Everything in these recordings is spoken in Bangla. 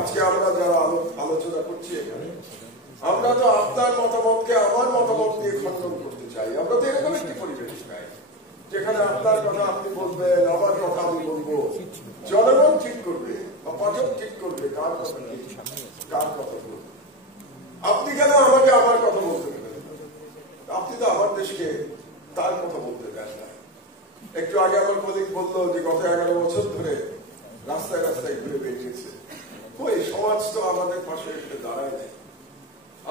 আজকে আমরা যারা আলোচনা করছি এখানে, আমরা তো আপনার মতামতকে আমার মতামত দিয়ে খণ্ডন করতে চাই। আমরা তো এরকম একটি পরিবেশ চাই যেখানে আপনার কথা আপনি বলবেন, আমার কথা আমি বলবো, জনগণ ঠিক করবে বা পাঠক ঠিক করবে কার কথা কার কথা বলবে। আপনি কেন আমাকে আমার কথা বলতে দেবেন? আপনি তো আমার দেশকে তার কথা বলতে দেন না। একটু আগে আমার কলিগ বললো যে গত 11 বছর ধরে রাস্তায় রাস্তায় ঘুরে বেরিয়েছে। ওই সমাজ তো আমাদের পাশে এসে দাঁড়ায় নাই।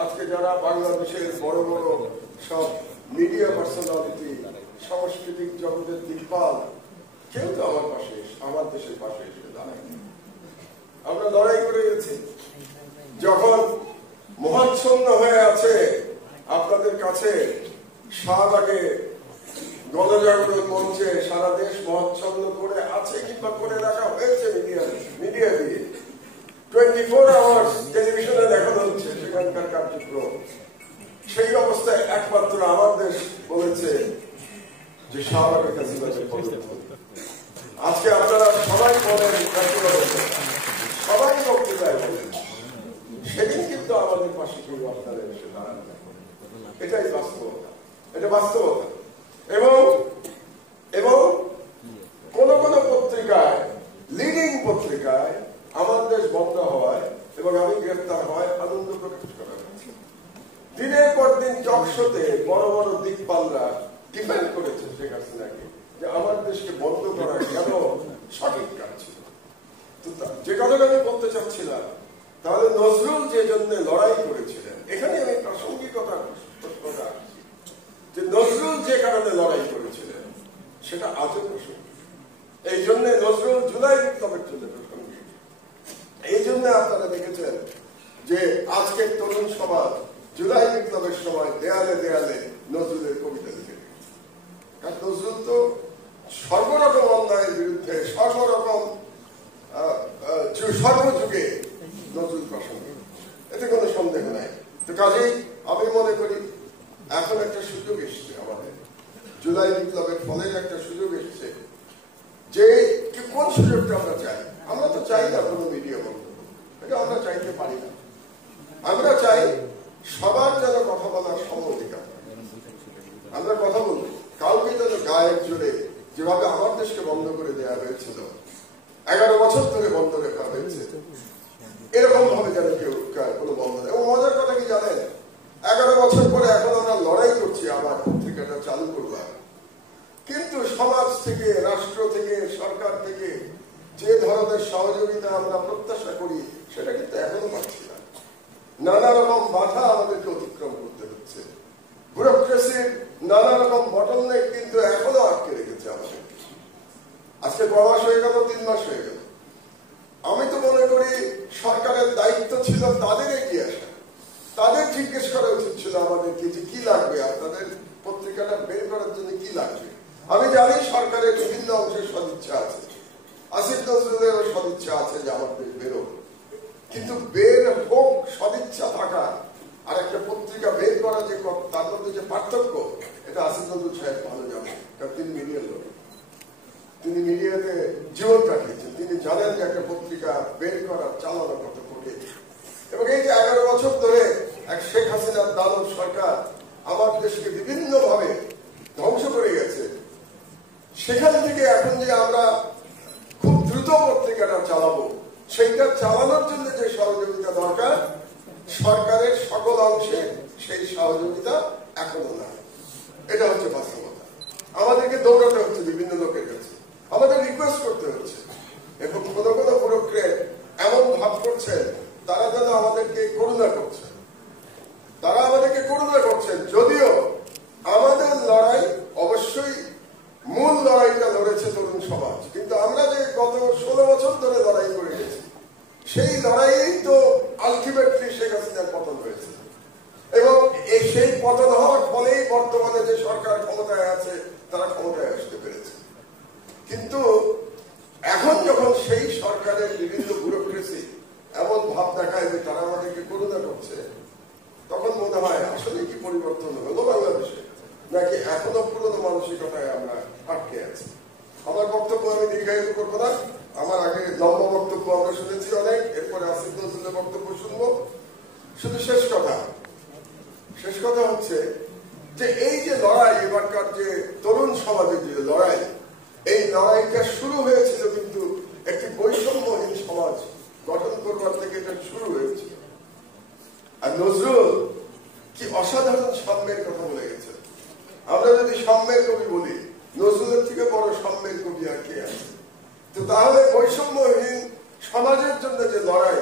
আজকে যারা বাংলাদেশের বড় বড় সব মিডিয়া পার্সোনালিটি, সাংস্কৃতিক জগতের দিকপাল, কেউ তো আমার দেশের পাশে এসে দাঁড়ায়। আমরা লড়াই করে গেছি। যখন মহাচ্ছন্ন হয়ে আছে আপনাদের কাছে, শাহবাগে গণজাগরণ মঞ্চে সারা দেশ মহাচ্ছন্ন করে আছে কিংবা করে রাখা হয়েছে মিডিয়া দিয়ে, 24 আওয়ার্স টেলিভিশনে দেখানো হচ্ছে সেখানকার কার্যক্রম। সেই অবস্থায় একমাত্র আমার দেশ বলেছে যে শাহবাগের কাছে আজকে আপনারা সবাই বলেন, সবাই বক্তৃতায় বলেন, সেদিন কিন্তু আমাদের পাশে কেউ আপনারা এসে দাঁড়ান। এটাই বাস্তবতা, এটা বাস্তবতা। এবং কোন কোন পত্রিকায়, লিডিং পত্রিকায় আমার দেশ বন্ধ হওয়ায় এবং আমি গ্রেফতার হওয়ায় আনন্দ প্রকাশ করা হয়েছে। দিনের পর দিন টকশোতে বড় বড় দিকপালরা ডিফেন্ড করেছে শেখ হাসিনাকে যে আমার দেশকে বন্ধ করা কেন সঠিক কাজ ছিল। যে কথাটা আমি বলতে চাচ্ছিলাম, তাহলে নজরুল যে জন্য লড়াই করেছিলেন, এখানে আমি প্রাসঙ্গিকতা প্রশ্নটা আসছি যে নজরুল যে কারণে লড়াই করেছিলেন সেটা আজও প্রসঙ্গিক। এই জন্য নজরুল জুলাই বিপ্লবের জন্য প্রসঙ্গিক। এই জন্য আপনারা দেখেছেন যে আজকের তরুণ সমাজ জুলাই বিপ্লবের সময় দেয়ালে দেয়ালে নজরুলের কবিতা লিখে রেখেছে। কারণ নজরুল তো সর্বরকম অন্যায়ের বিরুদ্ধে, সর্বযুগে নজরুল প্রাসঙ্গিক, এতে কোনো সন্দেহ নাই। তো কাজেই আমি মনে করি এখন একটা সুযোগ এসছে আমাদের, জুলাই বিপ্লবের ফলে একটা সুযোগ এসছে যে কোন সুযোগটা আমরা চাই। আমরা তো চাই না কোনো মিডিয়া বন্ধ, এটা আমরা চাইতে পারি না। আমরা চাই সবার যেন কথা বলার সম অধিকার। আমরা কথা বলব, কাউকে যেন গায়ের জোরে যেভাবে আমার দেশকে বন্ধ করে দেওয়া হয়েছিল, 11 বছর ধরে বন্ধ রাখা হয়েছে, এরকম ভাবে যেন কেউ কোনো বন্ধ নেই। এবং মজার কথা কি জানেন, 11 বছর পরে এখন আমরা লড়াই করছি আবার পত্রিকাটা চালু করবার, কিন্তু সমাজ থেকে, রাষ্ট্র থেকে, সরকার থেকে যে ধরনের সহযোগিতা আমরা প্রত্যাশা করি সেটা কিন্তু এখনো পাচ্ছি না। নানা রকম বাধা আমাদেরকে অতিক্রম করতে হচ্ছে। ব্যুরোক্রেসির নানা রকম বটলনেক কিন্তু এখনো আটকে রেখেছে আমাদের। আজকে 9 মাস হয়ে গেল, 3 মাস হয়ে গেল। আমি তো মনে করি সরকারের দায়িত্ব ছিল তাদের এগিয়ে আসা, তাদের জিজ্ঞেস করা উচিত ছিল আমাদেরকে যে কি লাগবে, আপনাদের পত্রিকাটা বের করার জন্য কি লাগবে। আমি জানি সরকারের বিভিন্ন অংশের সদিচ্ছা আছে, আসিফ নজরুলেরও সদিচ্ছা আছে যে আমাদের বেরোবে, কিন্তু বের হোক সদিচ্ছা থাকা আর একটা পত্রিকা বের করা যে তার মধ্যে যে পার্থক্য, এটা আসিফ নজরুল সাহেব ভালো জানেন। কারণ তিনি মিডিয়ার লোক, তিনি মিডিয়াতে জীবন কাটিয়েছেন, তিনি জানেন যে একটা পত্রিকা বের করা, চালানো কত কঠিন। এবং এই যে 11 বছর ধরে এক শেখ হাসিনার দালাল সরকার আমার দেশকে বিভিন্ন ভাবে ধ্বংস করে গেছে, সেখান থেকে এখন যে আমরা খুব দ্রুত পত্রিকাটা চালাবো, সেইটা চালানোর জন্য যে সহযোগিতা দরকার, সরকারের সকল অংশে সেই সহযোগিতা এখনো না। এটা হচ্ছে বাস্তবতা। আমাদেরকে দৌড়াতে হচ্ছে বিভিন্ন লোকের কাছে, আমাদের রিকোয়েস্ট করতে হচ্ছে, এবং কোনো কোনো ব্যুরোক্রেট এমন ভাব করছেন তারা যেন আমাদেরকে করুণা করছেন, তারা আমাদেরকে করুণা করছেন। যদিও আমাদের লড়াই অবশ্যই মূল লড়াইটা লড়েছে তরুণ সমাজ, কিন্তু আমরা যে গত 16 বছর ধরে লড়াই করে গেছি, সেই লড়াইয়েই তো আলটিমেটলি শেখ হাসিনার পতন হয়েছে। এবং সেই পতন হওয়ার ফলেই বর্তমানে যে সরকার ক্ষমতায় আছে তারা ক্ষমতায় আসতে পেরেছে। কিন্তু এখন যখন সেই সরকারের বিভিন্ন ব্যুরোক্রেসি এমন ভাব দেখায় যে তারা আমাদেরকে করুণা করছে, তখন মনে হয় আসলে কি পরিবর্তন হলো বাংলাদেশে, নাকি এখনো পুরনো মানসিকতায় আমরা আটকে আছি। আমার বক্তব্য আমি দীর্ঘায়িত করবো না, আমার আগে লম্বা বক্তব্য আমরা শুনেছি অনেক, এরপরে আসিফ শুধু শেষ কথা হচ্ছে যে এই যে লড়াই, এবারকার যে তরুণ সমাজের যে লড়াই, এই লড়াইটা শুরু হয়েছিল কিন্তু একটি বৈষম্যহীন সমাজ গঠন করবার থেকে এটা শুরু হয়েছিল। আর নজরুল কি অসাধারণ সাম্যের কথা বলে গেছে। আমরা যদি সাম্যের কবি বলি, নজরুলের থেকে বড় সাম্যের কবি আর কে আছে? তো তাহলে বৈষম্যহীন সমাজের জন্য যে লড়াই,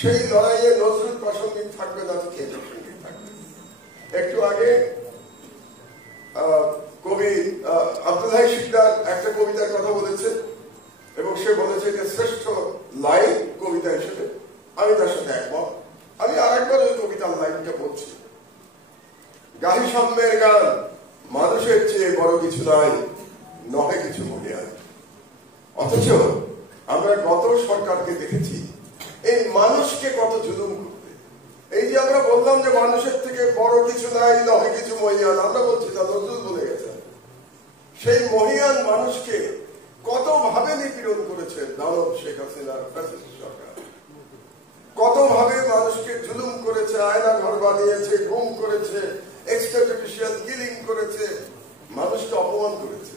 সেই লড়াইয়ে নজরুল প্রাসঙ্গিক থাকবে না, কে প্রাসঙ্গিক থাকবে? একটু আগে কবি আব্দুল হাই শিকদার একটা কবিতার কথা বলেছে এবং সে বলেছে যে শ্রেষ্ঠ লাইন কবিতা হিসেবে, আমি তার সাথে একমত। আমি আরেকবার ওই কবিতার লাইনটা বলছি। গাহি সাম্যের গান, মানুষের চেয়ে বড় কিছু নাই, নহে কিছু মনে হয়। অথচ আমরা গত সরকারকে দেখেছি এই মানুষকে কত জুলুম করতে। এই যে আমরা বললাম যে মানুষের থেকে বড় কিছু নাই, নহে কিছু মহিয়ান, আমরা বলছি না, নজরুল বলে গেছেন। সেই মহিয়ান মানুষকে কত ভাবে নিপীড়ন করেছে দানব শেখ হাসিনার ফ্যাসিস্ট সরকার। কত ভাবে মানুষকে জুলুম করেছে, আয়না ঘর বানিয়েছে, গুম করেছে, এক্সট্রাজুডিশিয়াল কিলিং করেছে, মানুষকে অপমান করেছে।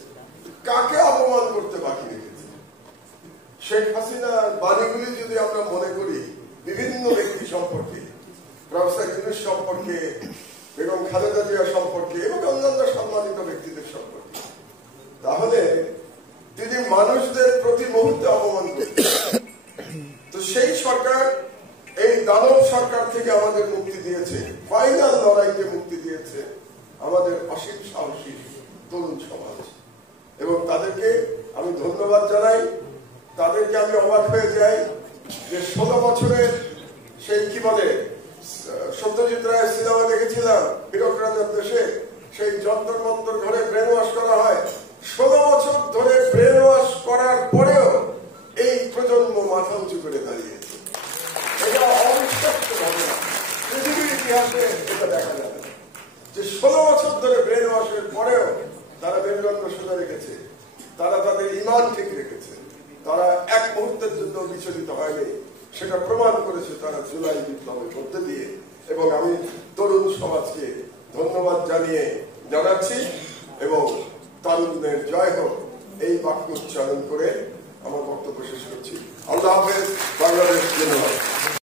কাকে অপমান করতে বাকি রেখেছে? শেখ হাসিনার বাণীগুলি যদি আমরা মনে করি বিভিন্ন ব্যক্তি সম্পর্কে, প্রফেসর ইউনূস সম্পর্কে, বেগম খালেদা জিয়া সম্পর্কে এবং অন্যান্য সম্মানিত ব্যক্তিদের সম্পর্কে, তাহলে তিনি মানুষদের প্রতি মুহূর্তে অপমান করতেন। তো সেই সরকার এই দানব সরকার থেকে আমাদের মুক্তি দিয়েছে, ফাইনাল লড়াইতে মুক্তি দিয়েছে আমাদের অসীম সাহসী তরুণ সমাজ, এবং তাদেরকে আমি ধন্যবাদ জানাই। তাদেরকে আমি অবাক হয়ে যাই যে 16 বছরের সেই কি বলে সত্যজিৎ রায়ের সিনেমা দেখেছিলাম হীরক রাজার দেশে, সেই যন্তর মন্তর ঘরে ব্রেন ওয়াশ করা হয়। 16 বছর ধরে ব্রেন ওয়াশ করার পরেও এই প্রজন্ম মাথা উঁচু করে দাঁড়িয়েছে। এটা অবিশ্বাস্য ঘটনা, পৃথিবীর ইতিহাসে এটা দেখা যাবে যে 16 বছর ধরে ব্রেন ওয়াশের পরেও তারা মেরুদণ্ড সোজা রেখেছে, তারা তাদের ঈমান ঠিক রেখেছে, তারা এক মুহূর্তের জন্য বিচলিত হয়নি। সেটা প্রমাণ করেছে তারা জুলাই বিপ্লবের মধ্যে দিয়ে। এবং আমি তরুণ সমাজকে ধন্যবাদ জানাচ্ছি এবং তারুণ্যের জয় হোক এই বাক্য উচ্চারণ করে আমার বক্তব্য শেষ করছি। আল্লাহ হাফেজ। বাংলাদেশ জিন্দাবাদ।